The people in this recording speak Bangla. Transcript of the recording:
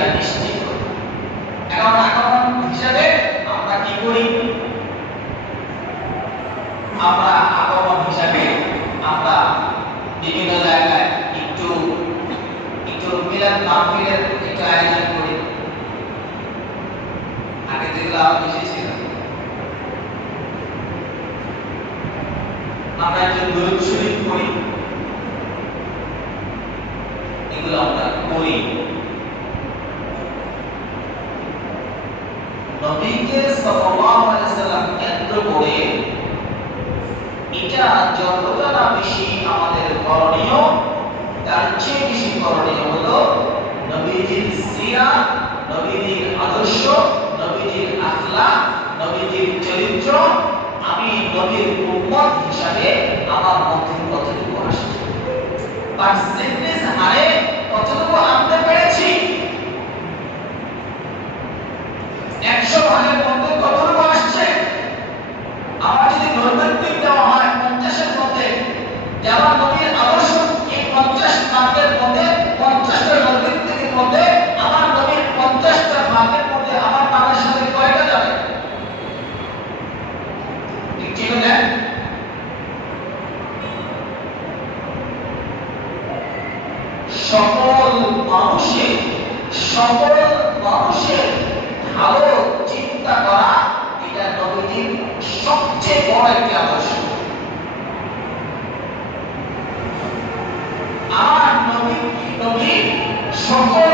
এটা নিশ্চিত করি। এখন হিসাবে আমরা কি করি? আমরা আগমন হিসাবে আমরা বিভিন্ন জায়গায় একটু মিলাদ মাহফিলের একটু আয়োজন করি। আগে যেগুলো আমরা এসেছিল, আমরা একটু দরুদ শরীফ করি, এগুলো আমরা করি। নবীকে সাল্লাল্লাহু আলাইহি ওয়াসাল্লাম কেন্দ্র করে এটা যতটা না বেশি আমাদের করণীয়, তার চেয়ে বেশি করণীয় হলো নবীজির সিরাত, নবীজির আদর্শ, নবীজির আখলাক, নবীজির চরিত্র আমি নবীর উম্মত হিসাবে আমার মধ্যে কতটুকু আসছে, পার্সেন্টেজ হারে কতটুকু আনতে পেরেছি, 100 ভাগের মধ্যে কতটুকু আসছে। আমার যদি নৈর্ব্যক্তিক দেওয়া হয় 50 এর মধ্যে, যেমন নবীর আদর্শ, এই 50 ভাগের মধ্যে 50টা নৈর্ব্যক্তিকের মধ্যে আমার নবীর 50টা ভাগের মধ্যে আমার নামের সাথে কয়টা যাবে? ঠিক না? সকল মানুষের ভালো চিন্তা করা এটা নবীজির সবচেয়ে বড় একটি আদর্শ। আমার নবী সকল